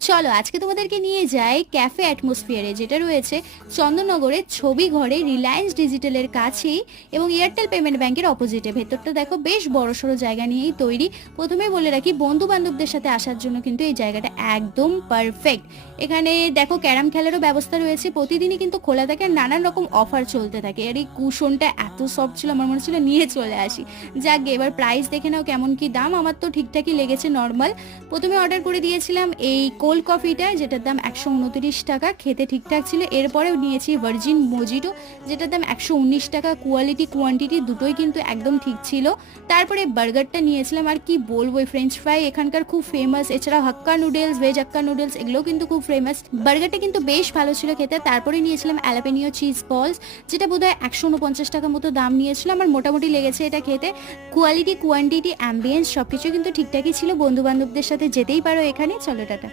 চলো আজকে তোমাদেরকে নিয়ে যাই ক্যাফে অ্যাটমসফিয়ারে, যেটা রয়েছে চন্দননগরের ছবি ঘরে রিলায়েন্স ডিজিটালের কাছেই এবং এয়ারটেল পেমেন্ট ব্যাংকের অপোজিটে। ভেতরটা দেখো বেশ বড়সড় জায়গা নিয়েই তৈরি। প্রথমেই বলে রাখি, বন্ধু বান্ধবদের সাথে আসার জন্য কিন্তু এই জায়গাটা একদম পারফেক্ট। এখানে দেখো ক্যারাম খেলারও ব্যবস্থা রয়েছে, প্রতিদিনই কিন্তু খোলা থাকে আর নানান রকম অফার চলতে থাকে। আর এই কুশনটা এত সফট ছিল, আমার মনে হচ্ছিল নিয়ে চলে আসি। যাক গে, এবার প্রাইস দেখে নাও কেমন কি দাম। আমার তো ঠিকঠাকই লেগেছে, নর্মাল। প্রথমে অর্ডার করে দিয়েছিলাম এই কোল্ড কফিটা, যেটার দাম 129 টাকা, খেতে ঠিকঠাক ছিল। এরপরেও নিয়েছি ভার্জিন মজিটো, যেটার দাম 119 টাকা। কোয়ালিটি কোয়ান্টিটি দুটোই কিন্তু একদম ঠিক ছিল। তারপরে বার্গারটা নিয়েছিলাম, আর কি বলবো, ফ্রেঞ্চ ফ্রাই এখানকার খুব ফেমাস। এছাড়া হাক্কা নুডলস, ভেজ হাক্কা নুডলস, এগুলোও কিন্তু খুব ফেমাস। বার্গারটা কিন্তু বেশ ভালো ছিল খেতে। তারপরে নিয়েছিলাম অ্যালাপেনিও চিজ বলস, যেটা বোধহয় 149 টাকা মতো দাম নিয়েছিল। আমার মোটামুটি লেগেছে এটা খেতে। কোয়ালিটি কোয়ান্টিটি অ্যাম্বিয়েন্স সবকিছু কিন্তু ঠিকঠাকই ছিল। বন্ধু বান্ধবদের সাথে যেতেই পারো এখানে। চলো টাটা।